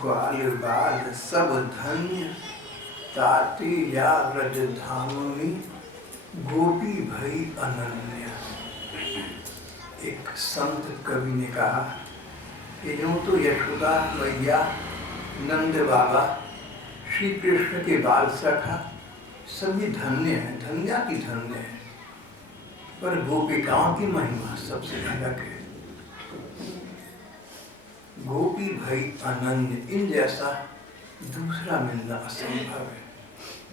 ग्वाल बाल सब धन्य, ताते या व्रजधामुनि गोपी भई अनन्य। एक संत कवि ने कहा कि यूं तो यशोदा मैया, नंद बाबा, श्री कृष्ण के बाल सखा सभी धन्य है, धन्या की धन्य है, पर गोपिकाओं की महिमा सबसे अलग है। गोपी भई अनन्य, इन जैसा दूसरा मिलना असंभव है।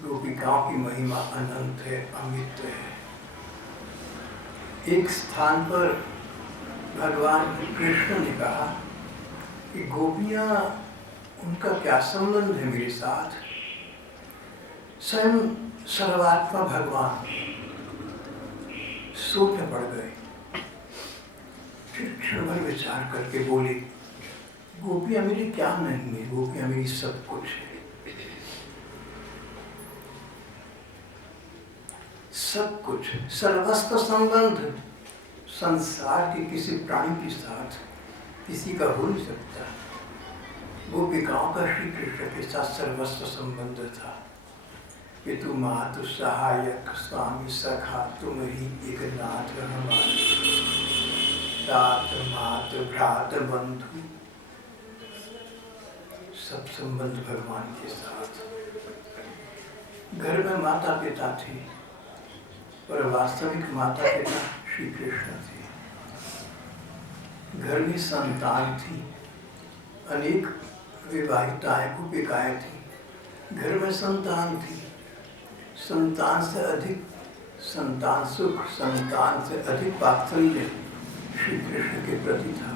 गोपिकाओं की महिमा अनंत है, अमित है। एक स्थान पर भगवान कृष्ण ने कहा कि गोपियां, उनका क्या संबंध है मेरे साथ। स्वयं सर्वात्मा भगवान सोच में पड़ गए। फिर क्षण भर विचार करके बोले, गोपियां मेरी क्या नहीं है, गोपियां मेरी सब कुछ है। सब कुछ, सर्वस्व संबंध संसार के किसी प्राणी के साथ किसी का हो नहीं सकता। गोपिकाओं का श्री कृष्ण के साथ सर्वस्व संबंध था। पितु मातु सहायक स्वामी सखा तुम ही एक नाथ हमारे, तात मात भ्रात बंधु, सब संबंध भगवान के साथ। घर में माता पिता थे, पर वास्तविक माता पिता श्री कृष्ण थे। घर में संतान थी, अनेक विवाहिताएं गोपिकाएं थी। घर में संतान थी, संतान से अधिक संतान सुख, संतान से अधिक वात्सल्य श्री कृष्ण के प्रति था।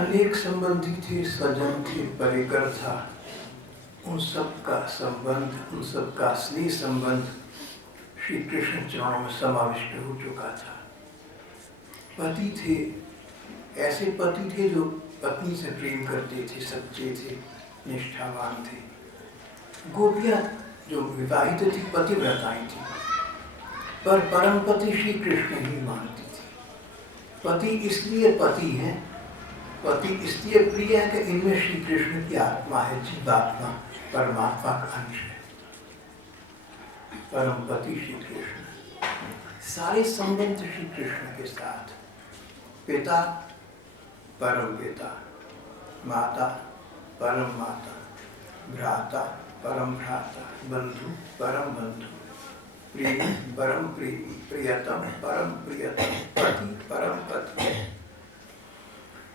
अनेक संबंधी थे, स्वजन थे, परिकर था। उन सब का संबंध, उन सब का स्नेह संबंध श्री कृष्ण चरणों में समाविष्ट हो चुका था। पति थे, ऐसे पति थे जो पत्नी से प्रेम करते थे, सच्चे थे, निष्ठावान थे। गोपियां जो विवाहित थी, पतिव्रताएं थी, पर परम पति श्री कृष्ण ही मानती थी। पति इसलिए पति हैं, पति इसलिए प्रिय है कि इनमें श्री कृष्ण की आत्मा है, जीवात्मा, परमात्मा का अंश है। परम पति श्री कृष्ण, सारे संबंध श्री कृष्ण के साथ। पिता परम पिता, माता परम माता, भ्राता परम भ्राता, बंधु परम बंधु, प्रेमी परम प्रेमी, प्रियतम परम प्रियतम, पति परम पति।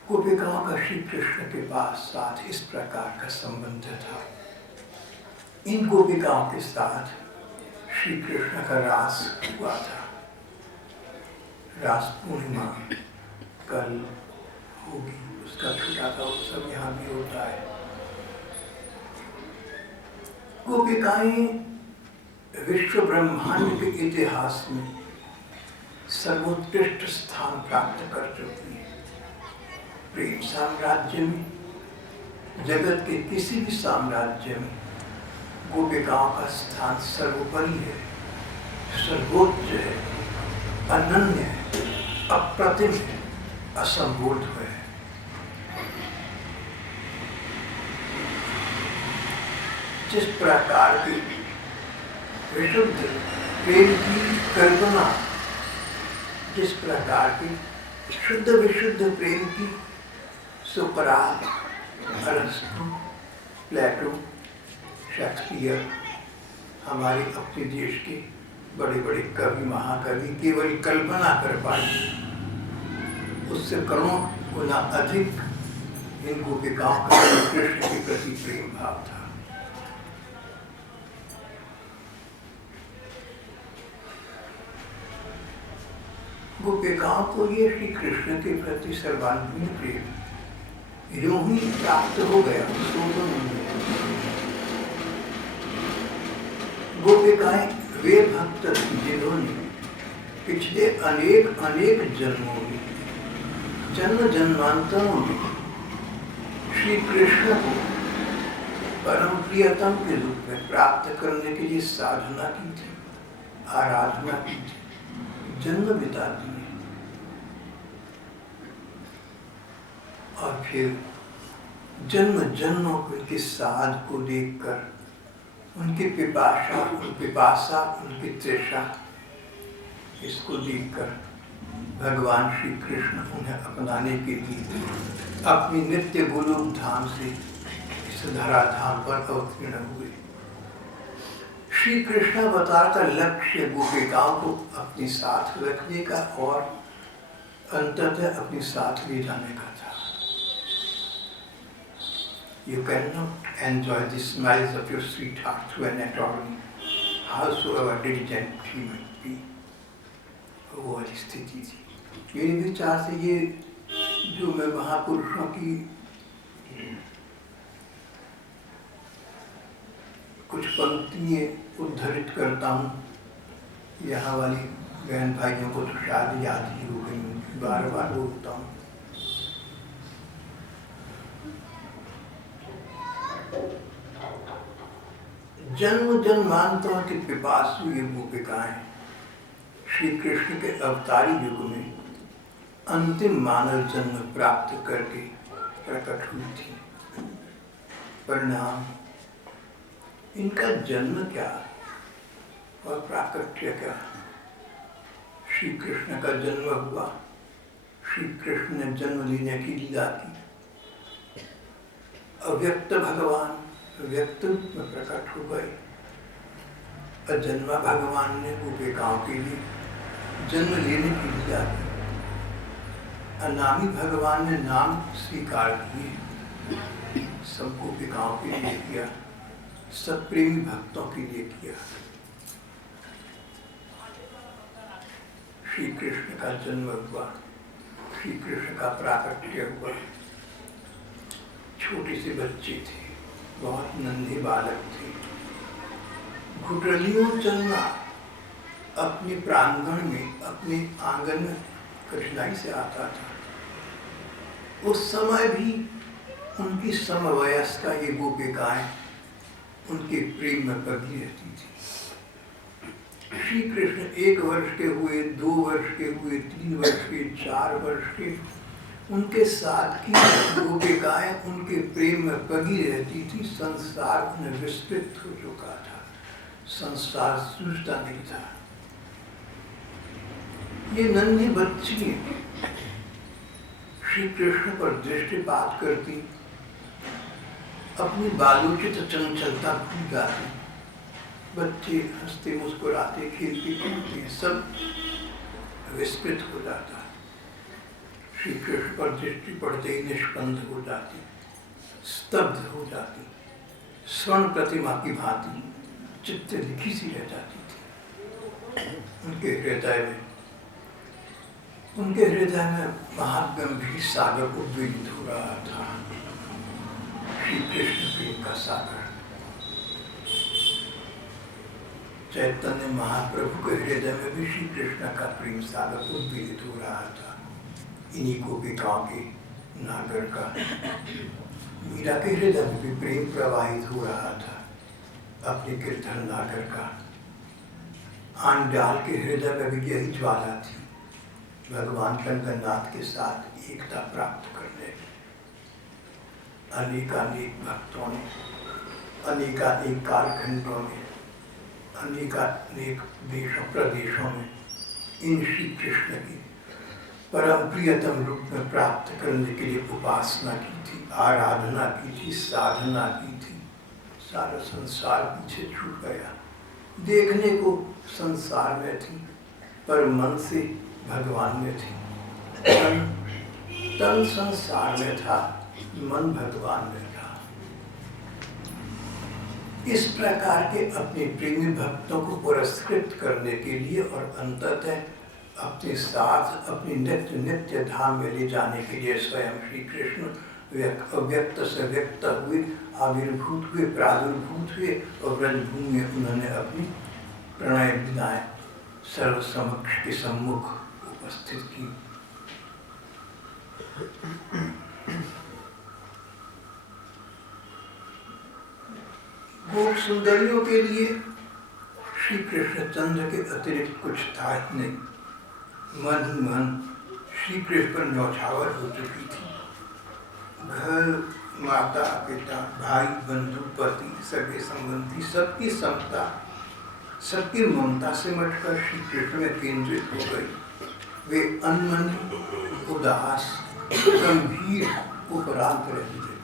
गोपिकाओं का श्री कृष्ण के पास साथ इस प्रकार का संबंध था। इन गोपिकाओं के साथ श्री कृष्ण का रास हुआ था। रास पूर्णिमा कल होगी, उसका छोटा सा उत्सव यहाँ भी होता है। गोपिकाएं विश्व ब्रह्मांड के इतिहास में सर्वोत्कृष्ट स्थान प्राप्त कर चुकी है। प्रेम साम्राज्य में, जगत के किसी भी साम्राज्य में गोपिकाओं का स्थान सर्वोपरि है, सर्वोच्च है, अनन्य है, अप्रतिम है, असंबोध है। जिस प्रकार की विशुद्ध प्रेम की कल्पना, जिस प्रकार की शुद्ध विशुद्ध प्रेम की सुकरात, अरस्तु, प्लेटो, शेक्सपियर, हमारे अपने देश के बड़े बड़े कवि, महाकवि केवल कल्पना कर पाए, उससे करोड़ों गुना अधिक इन गोपिकाओं का कृष्ण के प्रति प्रेम भाव था। गोपिकाओं को ये श्री कृष्ण के प्रति सर्वांगीण प्रेम यूं ही प्राप्त हो गया, सोचो नहीं। गोपिकाएं वे भक्त जिन्होंने पिछले अनेक अनेक जन्मों में, जन्म जन्मांतरों में श्री कृष्ण को परम प्रियतम के रूप में प्राप्त करने के लिए साधना की थी, आराधना की थी, जन्म बिता दिए। और फिर जन्म जन्मों के साध को देखकर उनकी पिपासा, उनकी तृषा, इसको देखकर भगवान श्री कृष्ण उन्हें अपनाने के लिए अपनी नित्य गोलोक धाम से इस धराधाम पर अवतीर्ण हुए। श्री कृष्ण अवतार का लक्ष्य गोपिकाओं को अपने साथ रखने का और अंततः अपने साथ ले जाने का था। You cannot enjoy the smiles of your sweetheart through an attorney, howsoever diligent he might be. वो वाली स्थिति थी। मेरे विचार से ये जो मैं महापुरुषों की कुछ पंक्तियाँ उद्धृत करता हूँ, यहाँ वाली बहन भाइयों को तो शायद याद ही हो गई, बार बार बोलता हूँ। जन्म जन्मांतरों की पिपासु ये गोपिकाएं श्री कृष्ण के अवतारी युग में अंतिम मानव जन्म प्राप्त करके प्रकट हुई थी। परिणाम इनका जन्म क्या और प्राकट्य क्या? श्री कृष्ण का जन्म हुआ, श्री कृष्ण ने जन्म लेने की लीला की, अव्यक्त भगवान व्यक्त रूप में प्रकट हो गए। अजन्मा भगवान ने गोपिकाओं के लिए जन्म लेने की लीला की। अनामी भगवान ने नाम स्वीकार किए, सब गोपिकाओं के लिए किया, सब प्रेमी भक्तों के लिए किया। श्री कृष्ण का जन्म हुआ, श्री कृष्ण का प्राकट्य हुआ। छोटे से बच्चे थे, बहुत नन्हे बालक थे। घुटलियों चलना अपने प्रांगण में, अपने आंगन में कठिनाई से आता था। उस समय भी उनकी समवयस्का ये गोपिकाएं उनके प्रेम में पगी रहती थी। श्री कृष्ण 1 वर्ष के हुए, 2 वर्ष के हुए, 3 वर्ष के, 4 वर्ष के, उनके साथ की गोपिकाएं उनके प्रेम में पगी रहती थी। संसार उन्हें विस्तृत हो चुका था, संसार सूझता नहीं था। ये नन्ही बच्ची श्री कृष्ण पर दृष्टिपात करती, अपनी बालोचित चंचलता भूल जाती। बच्चे हंसते मुस्कुराते खेलते कूदते, सब विस्कृत हो जाता। श्री कृष्ण पर दृष्टि पड़ते ही निष्पन्द हो जाती, स्तब्ध हो जाती, स्वर्ण प्रतिमा की भांति चित्त लिखी सी रह जाती थी। उनके हृदय में महागंभीर सागर उद्वेलित हो रहा था, श्री कृष्ण प्रेम का सागर। चैतन्य महाप्रभु के हृदय में भी श्री कृष्ण का प्रेम सागर उद्वेलित हो रहा था। इन्हीं गोपिकाओं के नागर का, मीरा के हृदय में भी प्रेम प्रवाहित हो रहा था, अपने गिरधर नागर का। आंडाल के हृदय में भी यही ज्वाला थी, भगवान शंकरनाथ के साथ एकता प्राप्त करने। अनेकानेक भक्तों ने, अनेकानेक कालखंडों में, अनेकानेक देशों प्रदेशों में इन श्री कृष्ण की परम प्रियतम रूप में प्राप्त करने के लिए उपासना की थी, आराधना की थी, साधना की थी। सारा संसार पीछे छूट गया। देखने को संसार में थी, पर मन से भगवान में थी। तन संसार में था, मन भगवान में था। इस प्रकार के अपने प्रेमी भक्तों को पुरस्कृत करने के लिए और अंततः अपने साथ अपने नित्य नित्य धाम में ले जाने के लिए स्वयं श्री कृष्ण अव्यक्त से व्यक्त हुए, आविर्भूत हुए, प्रादुर्भूत हुए और ब्रजभूमि में उन्होंने अपनी प्रणय विदाएं सर्व समक्ष के सम्मुख उपस्थित की। गोप सुंदरियों के लिए श्री कृष्णचंद्र के अतिरिक्त कुछ था ही नहीं। मन ही मन श्री कृष्ण पर न्यौछावर हो चुकी थी। घर, माता पिता, भाई बंधु, पति, सगे संबंधी, सबकी समता, सबकी ममता से मटकर श्री कृष्ण में केंद्रित हो गई। वे अनमनी, उदास, गंभीर, उपरांत रहती रही।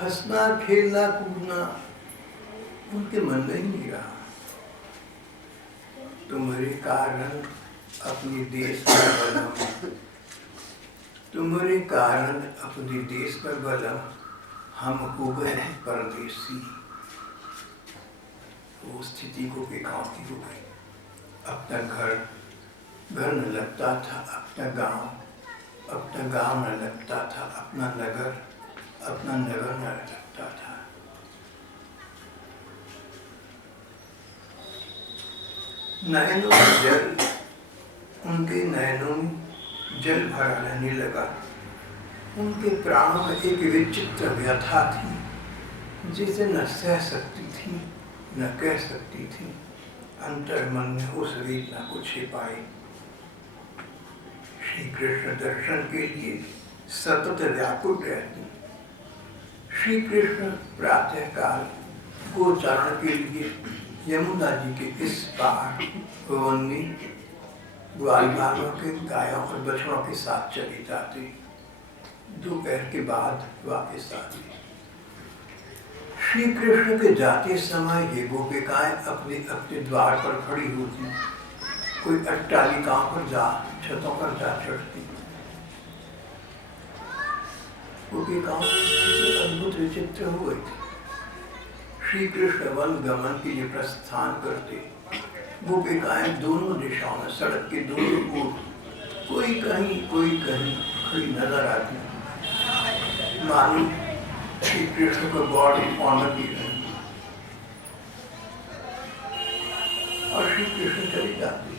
हंसना, खेलना, कूदना उनके मन में ही नहीं रहा। तुम्हारे कारण अपने देश में बलम, तुम्हारे कारण अपने देश पर बलम, हम हो गए परदेसी। वो स्थिति को बेगांव की हो गई। अपना घर न लगता था, अपना गांव न लगता था, अपना नगर न लगता था। नैनों में जल, उनके नैनों में जल भरा रहने लगा। उनके प्राणों में एक विचित्र व्यथा थी, जिसे न सह सकती थी न कह सकती थी। अंतर्मन में उस वेदना को छिपाए श्री कृष्ण दर्शन के लिए सतत व्याकुल रहती। श्री कृष्ण प्रातः काल गोचारण के लिए यमुना जी के इस पार वन में ग्वाल बालों के, गायों और बछड़ों के साथ चले जाते। दोपहर के बाद वापस आते। श्री कृष्ण के जाते समय ये गोपिकाएं अपने अपने द्वार पर खड़ी होती, कोई अट्टालिकाओं पर जा, छतों पर जा चढ़ती। गोपिकाओं की अद्भुत विचित्र हो गई थी। श्री कृष्ण वन गमन के लिए प्रस्थान करते। गोपिकाएं दोनों दिशाओं में, सड़क के दोनों ओर, कोई कहीं खड़ी नजर आती। मानो श्री कृष्ण को गॉड ऑनर दी रही। और श्री कृष्ण चले जाते।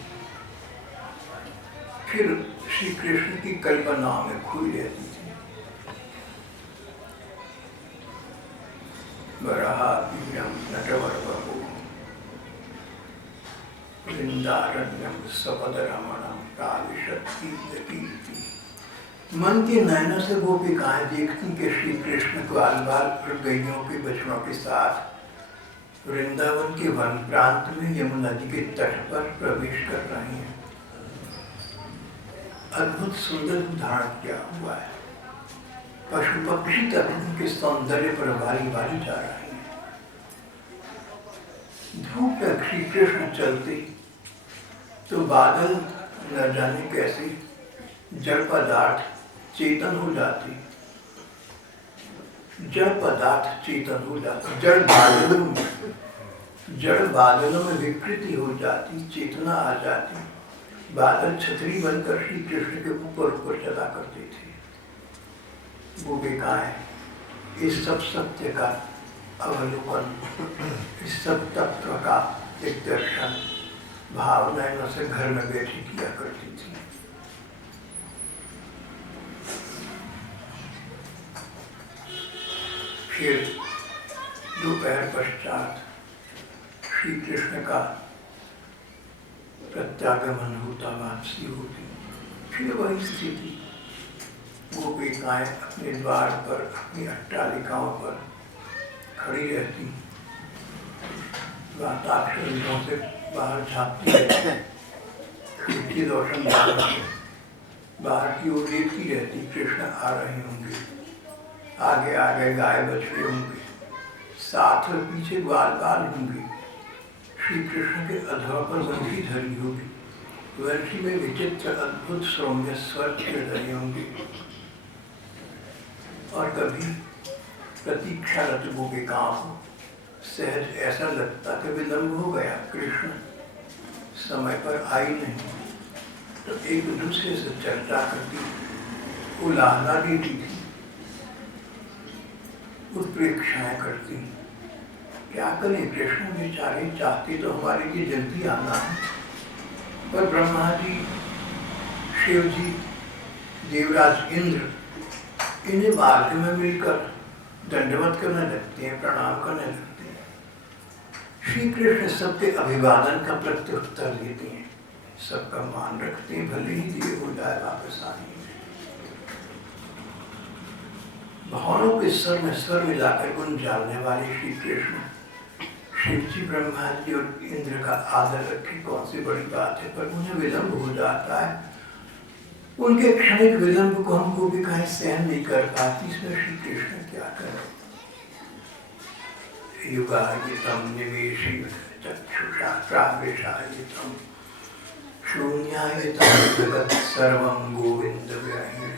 फिर श्री कृष्ण की कल्पना में खोई रहती थी। वराहापीयम नटवरवपो वृंदारण्यम सपदरमणम काव्यशक्ति। मन के नयनों से गोपिकाएं देखती कि श्री कृष्ण ग्वाल बाल और गैयों के बछड़ों के साथ वृंदावन के वन प्रांत में यमुना जी के तट पर प्रवेश कर रही हैं। अद्भुत सुंदर धारण किया हुआ है। पशु पक्षी तक उनके सौंदर्य पर वारी जा रही है। धूप में श्री कृष्ण चलते तो बादल न जाने कैसे जड़ पदार्थ चेतन हो जाते। जड़ पदार्थ चेतन हो जाते। जड़ बादलों में विकृति हो जाती, चेतना आ जाती। बादल छतरी बनकर श्री कृष्ण के ऊपर चला करते थे। गोपिकाएं इस सब सत्य का अवलोकन, इस सब तत्व का एक दर्शन भावनाएं से घर में बैठी किया करती थी। फिर दोपहर पश्चात श्री कृष्ण का प्रत्यागमन होता, वापसी होती। फिर वही स्थिति। गोपिकाएं अपने द्वार पर, अपनी अट्टालिकाओं पर खड़ी रहती। वाताक्षरियों से बाहर झाँकती रहती। खिड़की रोशन बाहर की ओर देखती रहती। कृष्ण आ रहे होंगे, आगे आगे गाय बछड़े होंगे, साथ और पीछे ग्वाल बाल होंगे। श्री कृष्ण के अधर पर वंशी धरी होगी। वंशी में विचित्र अद्भुत सौम्य स्वर छिड़ रहे होंगे। और कभी प्रतीक्षारत गोपिकाओं को सहज ऐसा लगता कि विलंब हो गया, कृष्ण समय पर आई नहीं, तो एक दूसरे से चर्चा करती, उलाहना देती थी, उत्प्रेक्षाएं करती। क्या करें, कृष्ण बेचारे चाहते तो हमारे लिए जल्दी आना है, पर ब्रह्मा जी, शिव जी, देवराज इंद्र इन्हें मार्ग में मिलकर दंडवत करने लगते हैं, प्रणाम करने लगते हैं। श्री कृष्ण सबके अभिवादन का प्रत्युत्तर देते हैं, सबका मान रखते हैं, भले ही देर हो जाए वापस आने में। भावों के स्वर में स्वर मिलाकर गुंजालने वाले श्री कृष्ण, शिव जी ब्रह्मा जी और इंद्र का आदर रखे कौन सी बड़ी बात है, पर उन्हें विलंब हो जाता है। उनके क्षणिक विलंब को हम गोपिकाएं सहन नहीं कर पाती, इसमें श्री कृष्ण क्या करें। युगायितम निमेषित चक्षुषा प्रावेशायितम शून्यायितम जगत सर्वं गोविंद व्याहि।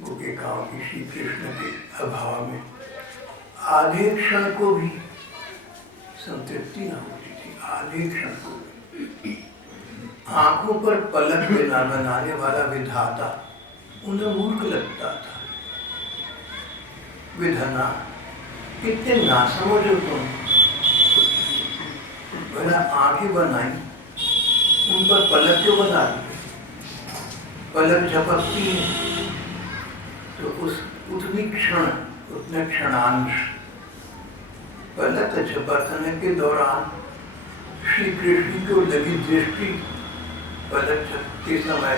गोपिकाओं की श्री कृष्ण के अभाव में आधे क्षण को भी संतृप्ति न होती थी, आधे क्षण को भी। आंखों पर पलक बिना बनाने वाला विधाता उन्हें मूर्ख लगता था। विधना कितने नासमझ हो तुम, बिना आंखें बनाई उन पर पलक क्यों बना दी। पलक झपकती है तो उस उतनी क्षण, उतने क्षणांश पलक झपकने के दौरान श्री कृष्ण को लगी दृष्टि पलक झपकते समय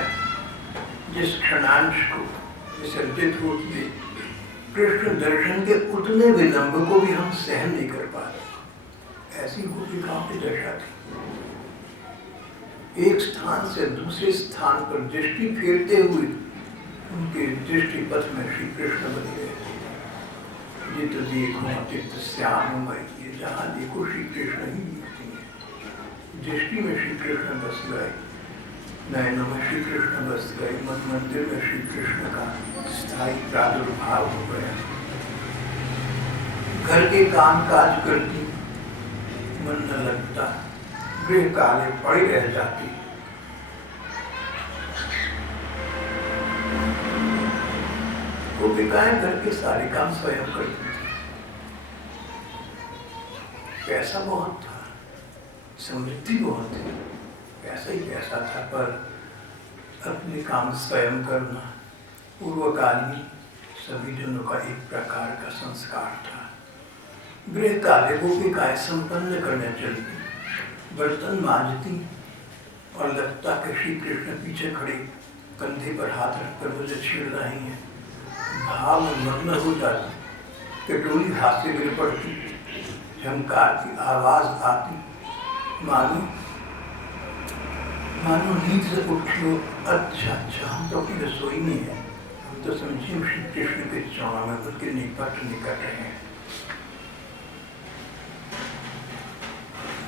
जिस क्षणांश को विसर्जित होती, कृष्ण दर्शन के उतने विलंब को भी हम सहन नहीं कर पाते। ऐसी गोपिकाओं की दशा थी। एक स्थान से दूसरे स्थान पर दृष्टि फेरते हुए उनके दृष्टि पथ में श्री कृष्ण बने रहते हैं। जित देखो चित्त श्याममय, जहाँ देखो श्री कृष्ण ही दिखते हैं। दृष्टि में श्री कृष्ण बस गए, नयनों में श्री कृष्ण बस गए, मत मंदिर में श्री कृष्ण का स्थायी प्रादुर्भाव हो गया। घर के काम काज करती मन न लगता, गृह काले पड़े रह जाती। गोपिकाएं घर के सारे काम स्वयं करती थी। पैसा बहुत था, समृद्धि बहुत थी, पैसा ही पैसा था, पर अपने काम स्वयं करना पूर्वकालीन सभी जनों का एक प्रकार का संस्कार था। गृह कार्य गोपिकाएं संपन्न करने चलती, बर्तन मांजती और लगता कि श्री कृष्ण पीछे खड़े कंधे पर हाथ रखकर मुझे छेड़ रही हैं। भाव में मग्न हो जाती, कटोरी हाथ से गिर पड़ती, झंकार की आवाज आती, मानो नींद से उठी हो। अच्छा, हम तो अपनी रसोई में है, हम तो समझिए श्री कृष्ण के चरणों में उनके निकट निकट रहे हैं।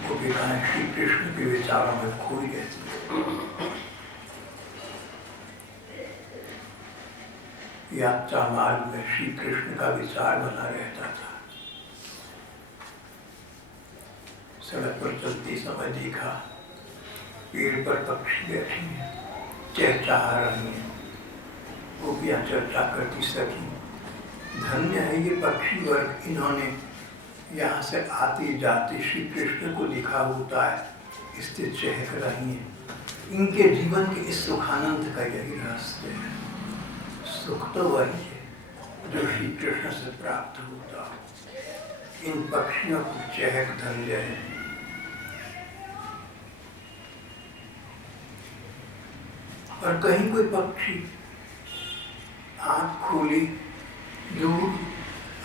गोपिकाएं श्री कृष्ण के विचारों में खोई रहती। यात्रा मार्ग में श्री कृष्ण का विचार बना रहता था। सड़क पर चलते समय देखा पेड़ पर पक्षी बैठे हैं, चहचहा रही हैं। गोपियां चर्चा करती सकी, धन्य है ये पक्षी वर्ग, इन्होंने यहाँ से आते जाते श्री कृष्ण को देखा होता है, इससे चहक रही हैं। इनके जीवन के इस सुखानंद का यही रहस्य है। सुख तो वही है जो श्री कृष्ण से प्राप्त होता। इन पक्षियों को चहक धन्य है। और कहीं कोई पक्षी आंख खोली दूर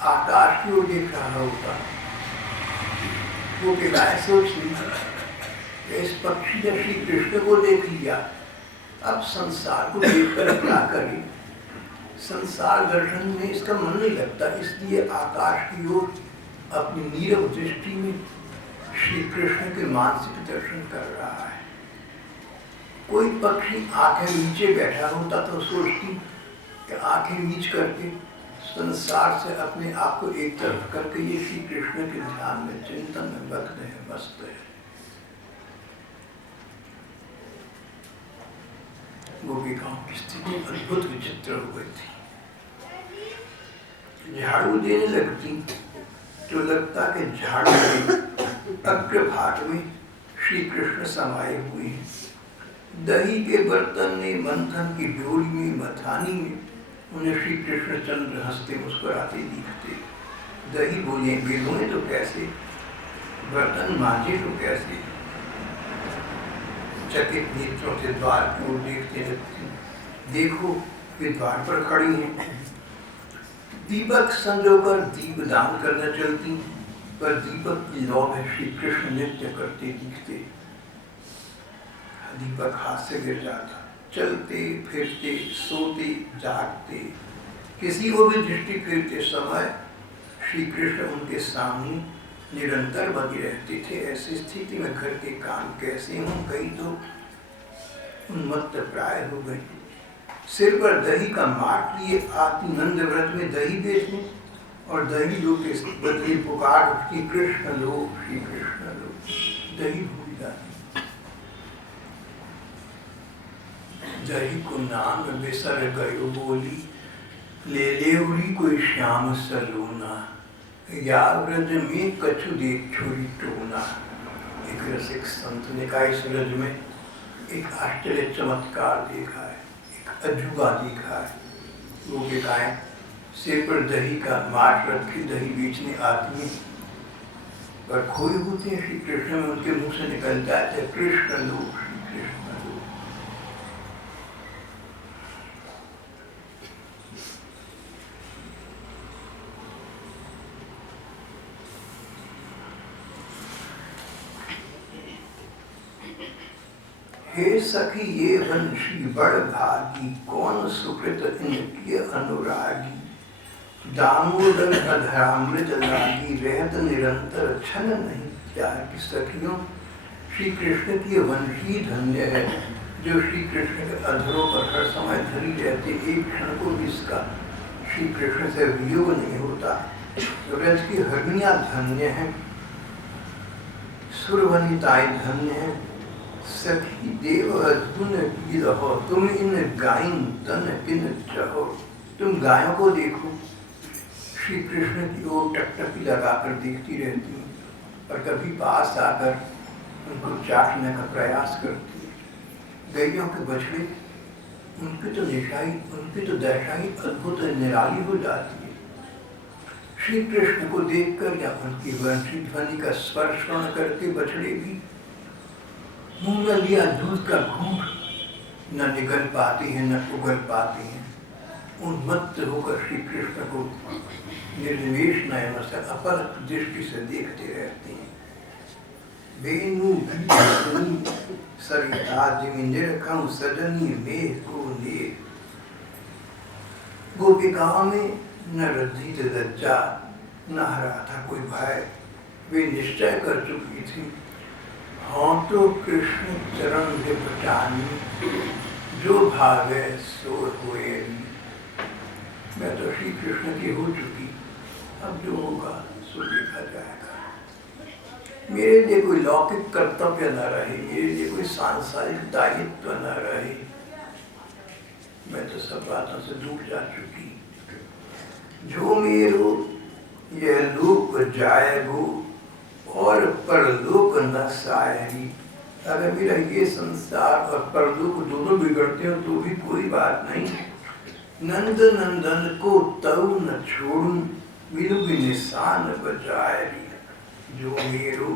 आकाश की ओर देख रहा होता, वो किराए सोचती इस पक्षी ने श्री कृष्ण को देख लिया, अब संसार को देखकर क्या करे। संसार दर्शन में इसका मन नहीं लगता, इसलिए आकाश की ओर अपनी नीरव दृष्टि में श्री कृष्ण के मानसिक दर्शन कर रहा है। कोई पक्षी आंखें नीचे बैठा होता तो सोचती कि आंखें नीच करके संसार से अपने आप को एक तरफ करके ये श्री कृष्ण के ध्यान में, चिंतन में मग्न है, मस्त है। गोपिकाओं की स्थिति अद्भुत विचित्र हो गई थी। झाड़ू देने लगती तो लगता कि झाड़ू के अग्रभाग में श्री कृष्ण समाये हुए हैं। दही के बर्तन में, मंथन की डोरी में, मथानी में उन्हें श्री कृष्ण चंद्र हंसते मुस्कुराते दिखते। दही बोले बेधोए तो कैसे, बर्तन मांझे तो कैसे। चकित नेत्रों से द्वार की ओर देखते लगती, देखो वे द्वार पर खड़ी हैं। दीपक संजोकर दीप दान करने चलती, पर दीपक की लौ में श्री कृष्ण नृत्य करते दिखते। दीपक हाथ से गिर जाता। चलते फिरते, सोते जागते, किसी को भी दृष्टि फेरते समय श्री कृष्ण उनके सामने निरंतर बने रहते थे। ऐसी स्थिति में घर के काम कैसे हों, कई तो उन्मत्त प्राय हो गई। सिर पर दही का माट लिए आती नंद व्रत में दही बेचने, और दही लो के बदले पुकार उठती कृष्ण लो, श्री कृष्ण लो। दही भूल जाती। दही को नाम बिसर गयो बोली, ले लेवरी कोई श्याम सलोना, या व्रज में कछु देख छोरी टोना। एक रसिक संत ने कहा इस व्रज में एक आश्चर्य चमत्कार देखा है, एक अजूबा देखा है। वो बेगाएं सिर पर दही का माट रखी दही बेचने आती हैं, पर खोए होते हैं श्री कृष्ण में। उनके मुंह से निकलता है कृष्ण लो, श्री कृष्ण लो। हे सखी ये वंशी बड़ भागी, कौन सुकृत इनकी अनुरागी। दामोदर अधरामृत लागी, रहत निरंतर छन नहीं त्यागी। सखियों, श्री कृष्ण की वंशी धन्य है, जो श्री कृष्ण के अधरों पर हर समय धरी रहती। एक क्षण को भी इसका श्री कृष्ण से वियोग नहीं होता। व्रज की हरनियाँ धन्य है, सुरवनिताएं धन्य है। सखी देव धुन की रहो, तुम इन गायन तन किन चाहो। तुम गायों को देखो, श्री कृष्ण की ओर टकटकी लगाकर देखती रहती हूँ, पर कभी पास आकर उनको चाटने का प्रयास करती है। गैयों के बछड़े, उनकी तो निशाई, उनकी तो दशाई अद्भुत निराली हो जाती है। श्री कृष्ण को देखकर या उनकी वंशी ध्वनि का स्पर्शन करके बछड़े भी मुंह में लिया दूध का घूंट न निगल पाती है, न उगल पाती है। उन्मत्त होकर श्री कृष्ण को निर्निमेष नयनों से अपलक दृष्टि से देखते रहते हैं। बेनु सरिता निरखं सजनी मेघ को नेह। गोपिकाओं में न रधित लज्जा, न हरा था कोई भय। वे निश्चय कर चुकी थी, हाँ तो कृष्ण चरण लिपटानी, जो भावे सो होए। मैं तो श्री कृष्ण की हो चुकी, अब जो होगा सो देखा जाएगा। मेरे लिए कोई लौकिक कर्तव्य न रहे, मेरे लिए कोई सांसारिक दायित्व न रहे। मैं तो सब बातों से दूर जा चुकी। जो मेरो यह लोक जाएगो, और परलोक न सायरी। अगर मेरा ये संसार और परलोक दोनों बिगड़ते हो तो भी कोई बात नहीं। नंद नंदन को तऊ न छोड़ूं, मिलु भी निशान बजायरी। जो मेरो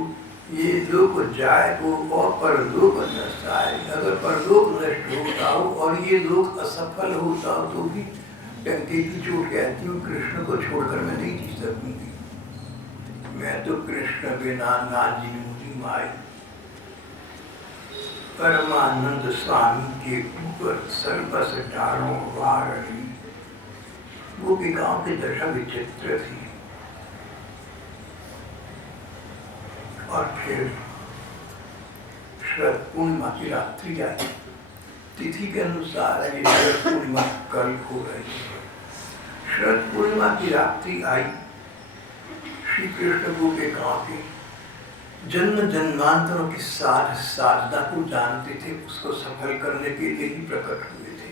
ये लोक जाएगो, और परलोक न सायरी। अगर परलोक नष्ट होता हो और ये लोक असफल होता हो तो भी टंके की चोट कहती हूँ, कृष्ण को छोड़कर मैं नहीं जी सकूंगी। मैं तो कृष्ण बिना ना जिनूंगी माई। परमानंद स्वामी के ऊपर सर्वस डारों वारणी। गोपिकाओं की दशा विचित्र थी। और फिर शरद पूर्णिमा की रात्रि आई। तिथि के अनुसार शरद पूर्णिमा कल हो रही है। शरद पूर्णिमा की रात्रि आई। श्री कृष्ण गोपिकाओं के जन्म जन्मांतरों की साधना को जानते थे, उसको सफल करने के लिए ही प्रकट हुए थे।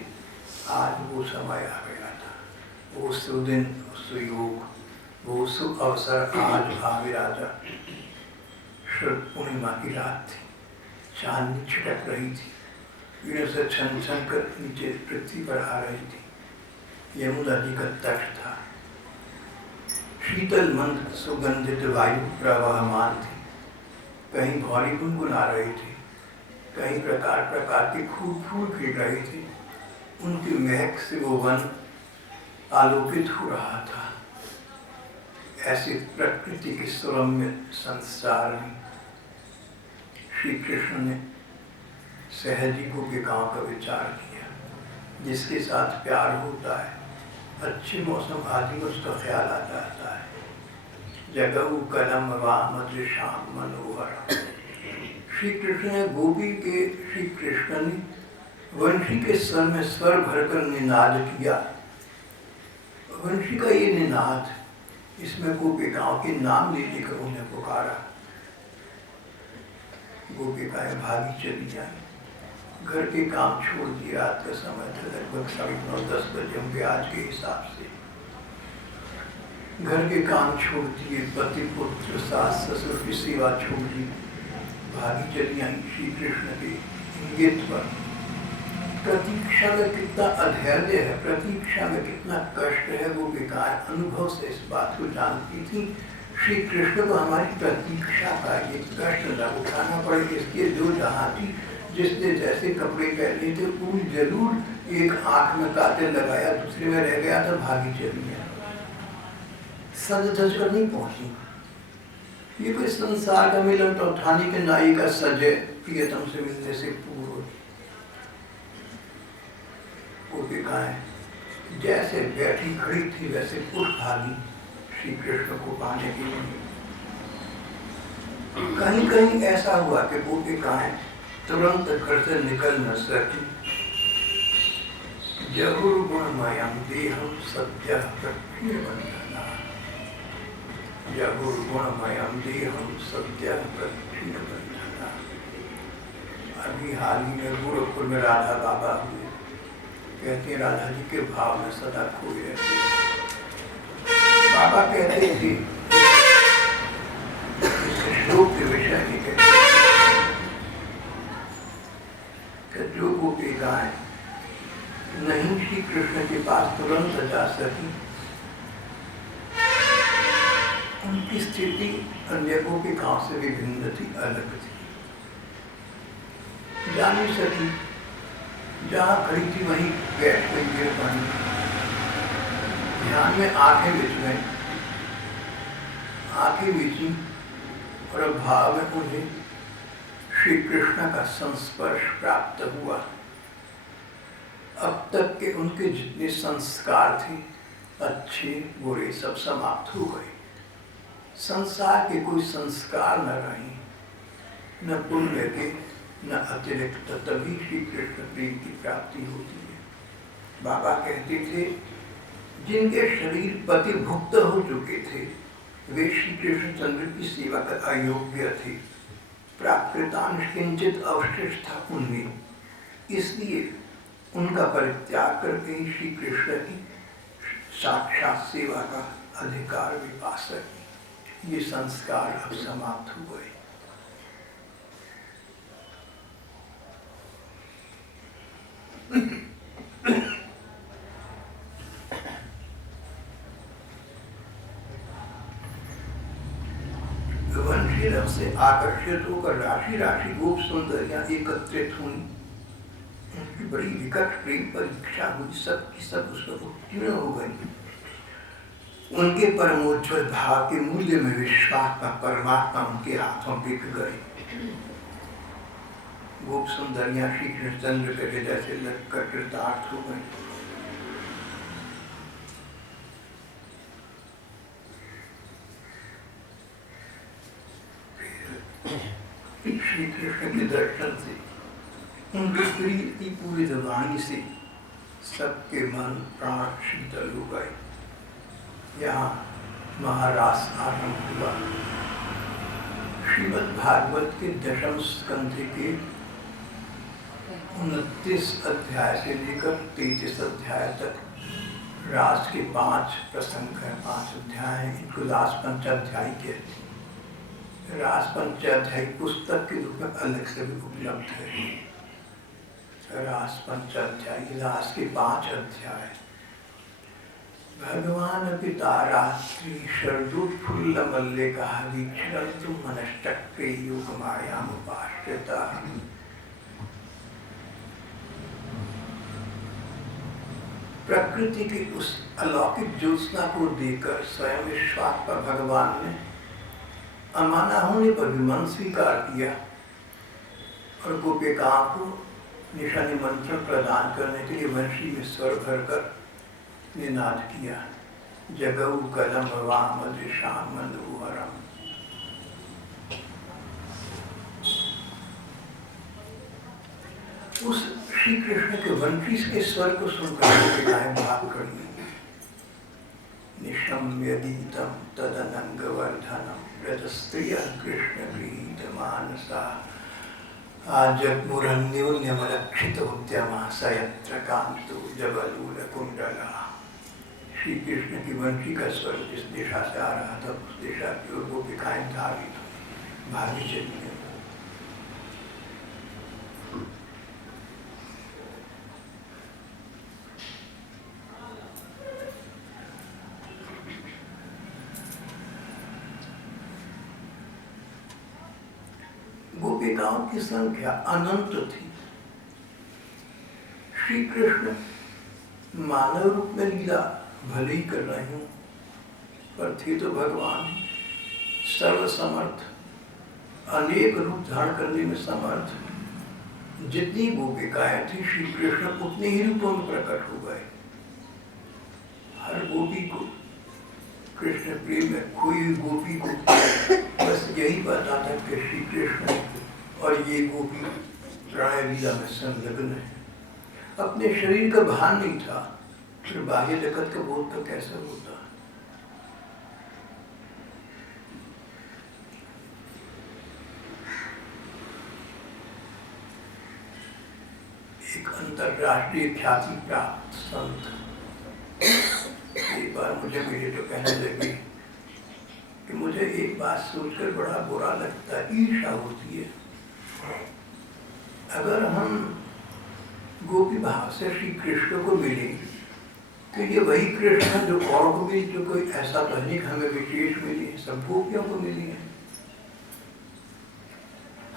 आज वो समय आ गया था, वो सुदिन, सुयोग, वो शुभ अवसर आज आ गया था। शरद पूर्णिमा की रात थी, चांदनी छिटक रही थी, वीणों से छन छन कर नीचे पृथ्वी पर आ रही थी। यमुना जी का तट था, शीतल मंद सुगंधित वायु प्रवाहमान थी। कहीं भौरी गुनगुना रही थी, कहीं प्रकार प्रकार के फूल खिल रहे थे। उनकी महक से वो वन आलोकित हो रहा था। ऐसी प्रकृति के सुरम्य संसार में श्री कृष्ण ने सहजी गोपिकाओं का विचार किया। जिसके साथ प्यार होता है, अच्छे मौसम आदि में उसका ख्याल आ जाता है। जगऊ कलम वाम श्याम मनोहर। श्री कृष्ण ने गोपी के श्री कृष्ण ने वंशी के स्वर में स्वर भरकर निनाद किया। वंशी का ये निनाद, इसमें गोपिकाओं के नाम ले लेकर उन्हें पुकारा। गोपिकाएं भागी चली आई। घर के काम छोड़ दिए। रात का समय था, लगभग 9:30 बजे होंगे आज के हिसाब से। घर के काम छोड़ दिए, पति पुत्र सास ससुर की सेवा छोड़ दी, भागी चली आई श्री कृष्ण के इंगित पर। प्रतीक्षा में कितना अधैर्य है, प्रतीक्षा में कितना कष्ट है, वो गोपिकाएं अनुभव से इस बात को जानती थी। श्री कृष्ण को हमारी प्रतीक्षा का ये कष्ट न उठाना पड़े, इसलिए जो चाहती, जिसने जैसे कपड़े पहने थे, वो जरूर एक आंख में काजल लगाया, दूसरे में रह गया था, भागी चली गया, सज धज कर नहीं पहुंची। ये कोई संसार का मिलन तो उठाने के नाई का सजे प्रियतम से मिलने से पूर्व। गोपिकाएं जैसे बैठी खड़ी थी वैसे उठ भागी श्री कृष्ण को पाने के लिए। कहीं कहीं ऐसा हुआ कि गोपिकाएं तुरंत घर से निकल न सकी। जहुर्गुणमयं देहं सद्यः प्रक्षीणबन्धना। जहुर्गुणमयं देहं सद्यः प्रक्षीणबन्धना। अभी हाल ही में गोरखपुर में राधा बाबा हुए। कहते राधा जी के भाव में सदा खोए रहते। बाबा कहते थे, श्लोक के विषय में कहते कि जो गोपिकाएं नहीं श्री कृष्ण के पास तुरंत जा सकी, उनकी स्थिति अन्य गोपिकाओं से भी भिन्न थी, अलग थी। जा नहीं सकी, जहाँ खड़ी थी वहीं बैठ गई, गिर पड़ी। ध्यान में आंखें बिछ गई, आंखें बिछी और भाव में उन्हें श्री कृष्ण का संस्पर्श प्राप्त हुआ। अब तक के उनके जितने संस्कार थे, अच्छे बुरे, सब समाप्त हो गए। संसार के कोई संस्कार न रहे, न पुण्य के न अतिरिक्त, तभी श्री कृष्ण प्रेम की प्राप्ति होती है। बाबा कहते थे, जिनके शरीर पतिभुक्त हो चुके थे, वे श्री कृष्ण चंद्र की सेवा कर अयोग्य थे। प्राकृतांश किंचित अवशिष्ट था उनमें, इसलिए उनका परित्याग करके श्री कृष्ण की साक्षात सेवा का अधिकार भी पा सके। ये संस्कार अब समाप्त हो गए। वंशी से आकर्षित होकर राशि राशि गोप सुंदरियां एकत्रित हुई। उनकी बड़ी विकट प्रेम परीक्षा हुई, सब की सब उसमें उत्तीर्ण हो गई। उनके परमोज्वल भाव के मूल्य में विश्वास का परमात्मा उनके हाथों बिक गए। गोप सुंदरियां श्री कृष्णचंद्र के हृदय से लगकर कृतार्थ हो गई। श्री कृष्ण के दर्शन से, उनकी प्रीति पूरी वाणी से सबके मन प्राण शीतल हो गए। यहाँ महारास आरंभ हुआ। श्रीमद् भागवत के दशम स्कंध के 29 अध्याय से लेकर 33 अध्याय तक रास के 5 प्रसंग हैं, 5 अध्याय हैं। इनको रास पंचाध्यायी कहते हैं। रास पंचाध्यायी पुस्तक के रूप में अलग से भी उपलब्ध है। रास पंचाध्यायी, रास के 5 अध्याय। भगवान पिता रात्रि शरदोत्फुल्ल मल्लिका वीक्षरन्तु मनश्चक्रे योगमायामुपाश्रिताः। प्रकृति की उस अलौकिक ज्योत्सना को देखकर स्वयं विश्वास पर भगवान ने अमाना होने पर भी मन स्वीकार किया और गोपिकाओं को निशा निमंत्रण प्रदान करने के लिए वंशी में स्वर भरकर निनाद किया। जगऊ कलम वाम दिशाम मंदुहरम। उस श्री कृष्ण के वंशी के स्वर को सुनकर गोपिकाएं भाग खड़ी। निशम्यदीतम तदनंगवर्धनम रजस्त्रियः कृष्ण गृहीत मानसा आजग्मुरन्योन्यमलक्षितोद्यमा सयत्र कांतो जबलूलकुंडला। श्री कृष्ण की वंशी का स्वर जिस दिशा से आ रहा था उस दिशा की ओर गोपिकाएं धावित भागी चली। गोपिकाओं की संख्या अनंत थी। श्री कृष्ण मानव रूप में लीला भले ही कर रहे हूं, पर थे तो भगवान सर्वसमर्थ, अनेक रूप धारण करने में समर्थ। जितनी गोपिकाएं थी श्री कृष्ण उतने ही रूपों में प्रकट हो गए। हर गोपी को कृष्ण प्रेम में खोई गोपी को बस यही पता था कि श्री कृष्ण और ये गोपी प्रणय लीला में संलग्न है। अपने शरीर का भान नहीं था, फिर बाह्य जगत का बोध तो कैसे होता। एक अंतरराष्ट्रीय ख्याति प्राप्त संत एक बार मुझे मिले तो कहने लगे कि मुझे एक बात सोचकर बड़ा बुरा लगता है, ईर्ष्या होती है। अगर हम गोपी भाव से श्री कृष्ण को मिले तो ये वही कृष्ण जो और को भी, जो कोई ऐसा तो नहीं हमें विशेष मिली है, सब गोपियों को मिली है।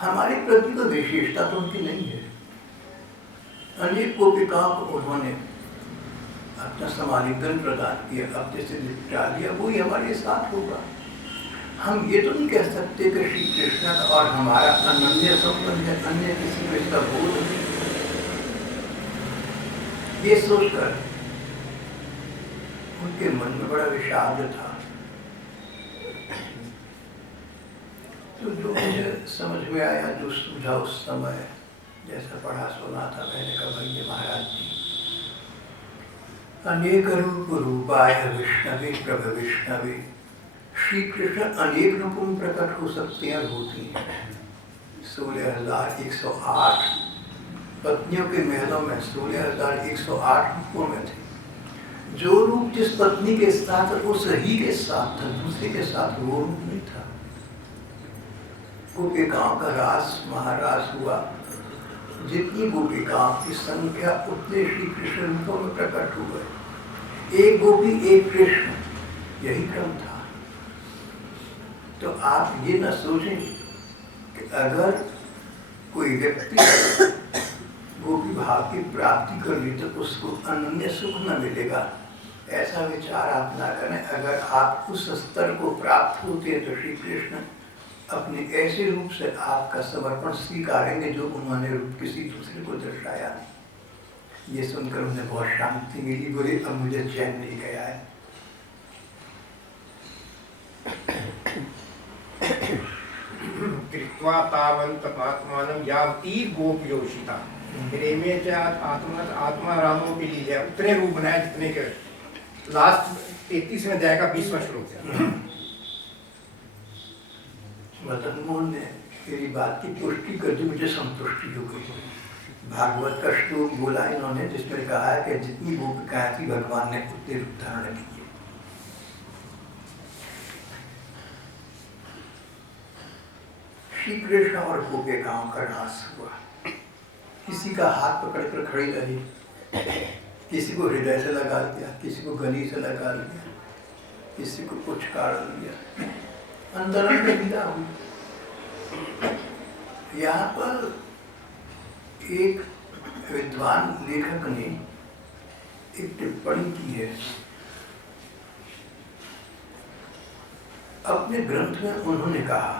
हमारी प्रति तो विशेषता तो उनकी नहीं है। अनेक गोपिकाओं को उन्होंने अपना समालिंगन प्रदान किया, अपने से निपटा लिया, वो ही हमारे साथ होगा। हम ये तो नहीं कह सकते कि श्री कृष्ण और हमारा अनन्य संबंध है, अन्य किसी को इसका बोध नहीं। ये सोचकर उनके मन में बड़ा विषाद था। तो जो मुझे समझ में आया, जो सूझा उस समय, जैसा पढ़ा सुना था, मैंने कहा भैया महाराज जी, अनेक रूप रूपाय विष्णवे प्रभ विष्णवे। श्री कृष्ण अनेक रूपों में प्रकट हो सकते हैं, होती हैं। 16,108 पत्नियों के महलों में 16,108 रूपों में थे। जो रूप जिस पत्नी के साथ उस ही के साथ था, दूसरे के साथ वो रूप नहीं था। गोपिकाओं का रास महारास हुआ। जितनी गोपिकाओं की संख्या उतने श्री कृष्ण रूपों में प्रकट हो गए। एक गोपी एक कृष्ण, यही क्रम था। तो आप ये न सोचें कि अगर कोई व्यक्ति गोपी भाव की प्राप्ति कर ली तो उसको अनन्य सुख न मिलेगा, ऐसा विचार आप ना करें। अगर आप उस स्तर को प्राप्त होते हैं तो श्री कृष्ण अपने ऐसे रूप से आपका समर्पण स्वीकारेंगे जो उन्होंने रूप किसी दूसरे को दर्शाया नहीं। ये सुनकर उन्हें बहुत शांति मिली। बोले अब मुझे चैन नहीं गया है। कृत्वा तावन्तमात्मानं यावती गोपयोषिता प्रेमे च आत्मा रामो के लिए उतने रूप बनाए जितने के लास्ट 33वें अध्याय का 20वां श्लोक है। मदन मोहन ने मेरी बात की पुष्टि कर दी, मुझे संतुष्टि हो गई। भागवत का श्लोक बोला इन्होंने जिसमें कहा है कि जितनी गोपिकाएं थी भगवान ने उतने रूप धारण किए। श्री कृष्ण और गोपिकाओं का रास हुआ। किसी का हाथ पकड़कर खड़ी रही, किसी को हृदय से लगा लिया, किसी को गली से लगा लिया, किसी को कुछ काट लिया, अंदर में लीला हुई। यहाँ पर एक विद्वान लेखक ने एक टिप्पणी की है। अपने ग्रंथ में उन्होंने कहा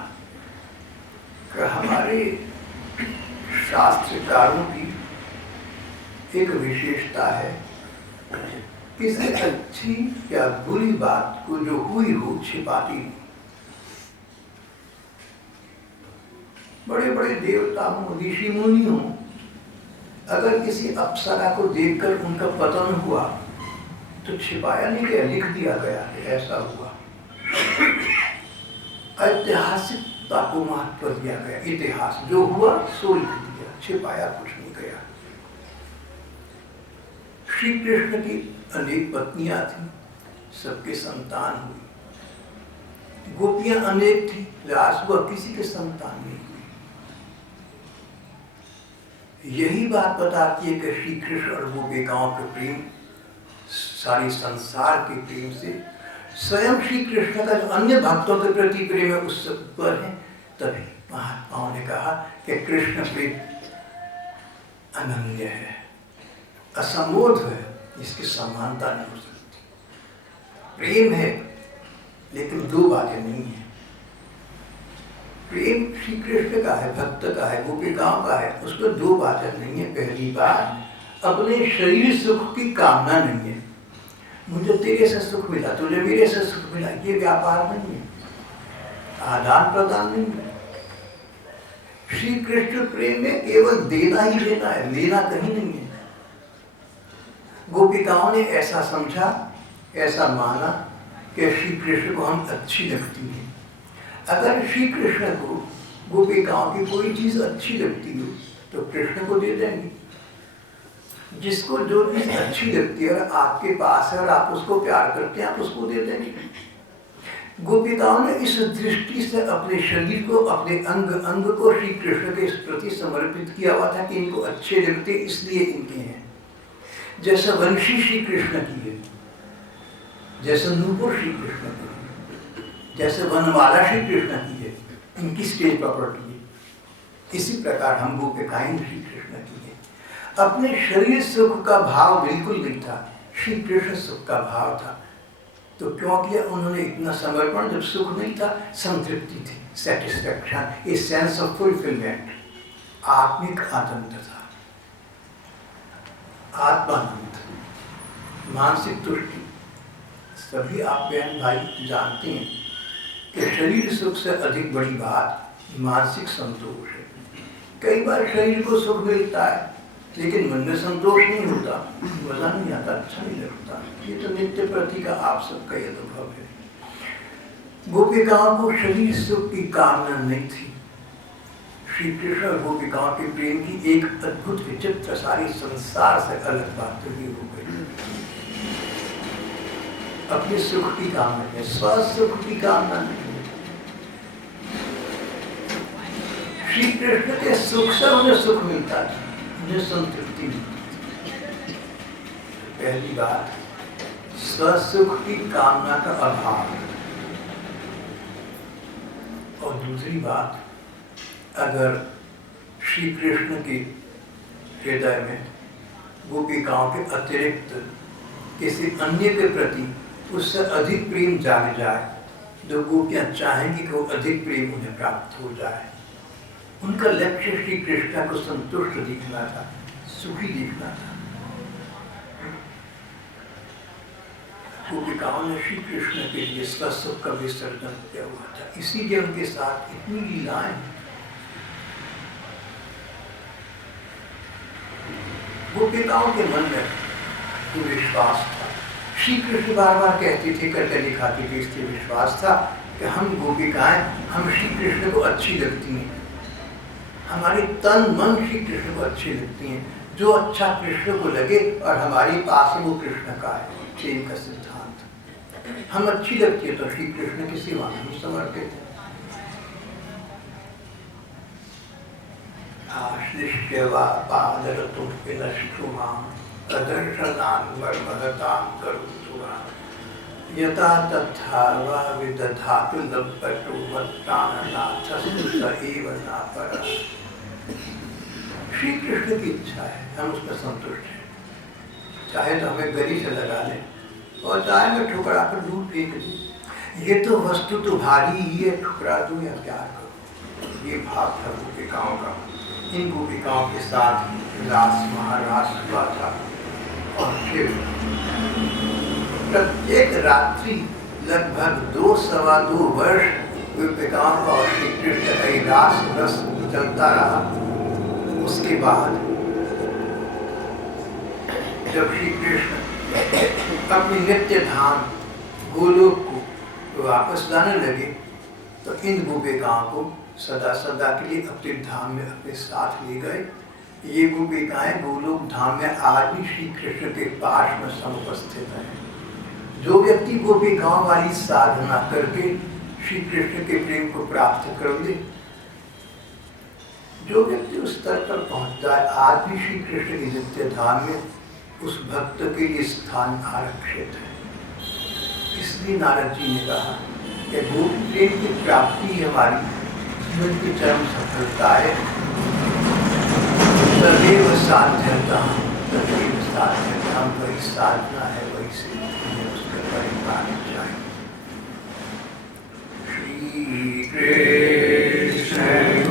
कि हमारे शास्त्रकारों की एक विशेषता है, किसी अच्छी या बुरी बात को जो हुई हो छिपाती नहीं। बड़े बड़े देवता हों, ऋषि मुनि हों, अगर किसी अप्सरा को देखकर उनका पतन हुआ तो छिपाया नहीं गया, लिख दिया गया कि ऐसा हुआ। ऐतिहासिकता को महत्व दिया गया। इतिहास जो हुआ सो लिख दिया, छिपाया कुछ नहीं गया। श्री कृष्ण की अनेक पत्नियां थीं, सबके संतान हुई। गोपियां अनेक थी, लाश हुआ किसी के संतान नहीं हुई। यही बात बताती है कि श्री कृष्ण और गोपिकाओं के प्रेम सारी संसार के प्रेम से, स्वयं श्री कृष्ण का जो अन्य भक्तों के प्रति प्रेम है उससे ऊपर है। तभी महात्माओं ने कहा कि कृष्ण प्रेम अनन्य है, असमोध है, इसकी समानता नहीं हो सकती। प्रेम है लेकिन दो बातें नहीं है। प्रेम श्री कृष्ण का है, भक्त का है, गोपिकाओं का है, उसमें दो बातें नहीं है। पहली बात, अपने शरीर सुख की कामना नहीं है। मुझे तेरे से सुख मिला, तुझे मेरे से सुख मिला, ये व्यापार नहीं है, आदान प्रदान नहीं है। श्री कृष्ण प्रेम में केवल देना ही देना है, लेना कहीं नहीं है। गोपिकाओं ने ऐसा समझा, ऐसा माना कि श्री कृष्ण को हम अच्छी लगती है। अगर श्री कृष्ण को गोपिकाओं की कोई चीज अच्छी लगती हो तो कृष्ण को दे देंगे। जिसको जो चीज अच्छी लगती है और आपके पास है और आप उसको प्यार करते हैं, आप उसको दे देंगे। गोपिकाओं ने इस दृष्टि से अपने शरीर को, अपने अंग अंग को श्री कृष्ण के प्रति समर्पित किया हुआ था कि इनको अच्छे लगते इसलिए इनके हैं। जैसे वंशी श्री कृष्ण की है, जैसे नूपुर श्री कृष्ण की है, जैसे वनमाला श्री कृष्ण की है, इनकी स्टेज प्रॉपर्टी है। इसी प्रकार हम गोपिकाएं श्री कृष्ण की है। अपने शरीर सुख का भाव बिल्कुल नहीं था, श्री कृष्ण सुख का भाव था। तो क्यों किया उन्होंने इतना समर्पण? जब सुख नहीं था, संतृप्ति थी, satisfaction, a sense of fulfilment, आत्मिक आनंद था, आत्मानंद, मानसिक तुष्टि। सभी आप बहन भाई जानते हैं कि शरीर सुख से अधिक बड़ी बात मानसिक संतोष है। कई बार शरीर को सुख मिलता है लेकिन मन में संतोष नहीं होता, मजा नहीं आता, अच्छा नहीं लगता। ये तो नित्य प्रति का आप सबका ये अनुभव है। गोपिकाओं को शरीर सुख की कामना नहीं थी। श्री कृष्ण और गोपिकाओं के प्रेम की एक अद्भुत विचित्र सारी संसार से अलग बात तो ये हो गई। अपने सुख की कामना है, स्व सुख की कामना नहीं। श्री कृष्ण के सुख से उन्हें सुख मिलता था, उन्हें संतृप्ति मिलती थी। पहली बात, स्वसुख की कामना का अभाव। और दूसरी बात, अगर श्री कृष्ण के हृदय में गोपिकाओं के अतिरिक्त किसी अन्य के प्रति उससे अधिक प्रेम जाग जाए, जो गोपियां चाहेंगी कि वो अधिक प्रेम उन्हें प्राप्त हो जाए। उनका लक्ष्य श्री कृष्ण को संतुष्ट दिखना था, सुखी दिखना था। गोपिकाओं ने श्री कृष्ण के लिए स्वसुख का विसर्जन किया हुआ था, इसीलिए उनके साथ इतनी लीलाएं। गोपिकाओं के मन में तो विश्वास था। श्री कृष्ण बार बार कहते थे, करके दिखाते थे, इसलिए विश्वास था कि हम गोपिकाएं, हम श्री कृष्ण को अच्छी लगती हैं, हमारी तन मन श्री कृष्ण को अच्छी लगती हैं। जो अच्छा कृष्ण को लगे और हमारे पास वो कृष्ण का है, प्रेम का सिद्धांत। हम अच्छी लगती है तो श्री कृष्ण की सेवा में हम समर्पित हैं। आश्लिष्य वा पादरतुं विनष्टुमां अदर्शनान् वर्महतां करोतु मां। यथा तथा वा विदधातु लभ्यतु मत्प्राणनाथस्तु स एव न परः। श्री कृष्ण की इच्छा है, हम उसमें संतुष्ट हैं। चाहे तो हमें गली से लगा ले और चाहे मैं ठुकरा कर दूर फेंक दूँ। ये तो वस्तु तो भारी ही है, ठुकरा दूँ या प्यार करूँ। ये भाव था गोपिकाओं का। इन गोपिकाओं के साथ रास महारास हुआ था और फिर प्रत्येक रात्रि लगभग 2-2.25 वर्ष गोपिकाओं का और श्री कृष्ण का रास रस चलता रहा। उसके बाद जब श्री कृष्ण अपने नित्य धाम गोलोक को वापस जाने लगे तो इन गोपिकाओं को सदा सदा के लिए अपने धाम में अपने साथ ले गए। ये गोपिकाएं गोलोक धाम में आज भी श्री कृष्ण के पास में समुपस्थित हैं। जो व्यक्ति गोपिकाओं वाली साधना करके श्री कृष्ण के प्रेम को प्राप्त कर ले, जो व्यक्ति उस स्तर पर पहुंचता है, आज भी श्री कृष्ण के नित्य धाम में उस भक्त के लिए स्थान आरक्षित है। इसलिए नारद जी ने कहा कि गोपी प्रेम की प्राप्ति हमारी जीवन की चरम सफलता है। सदैव साध्यता, सदैव साध्यता, वही साधना है, वही से उसके परिवार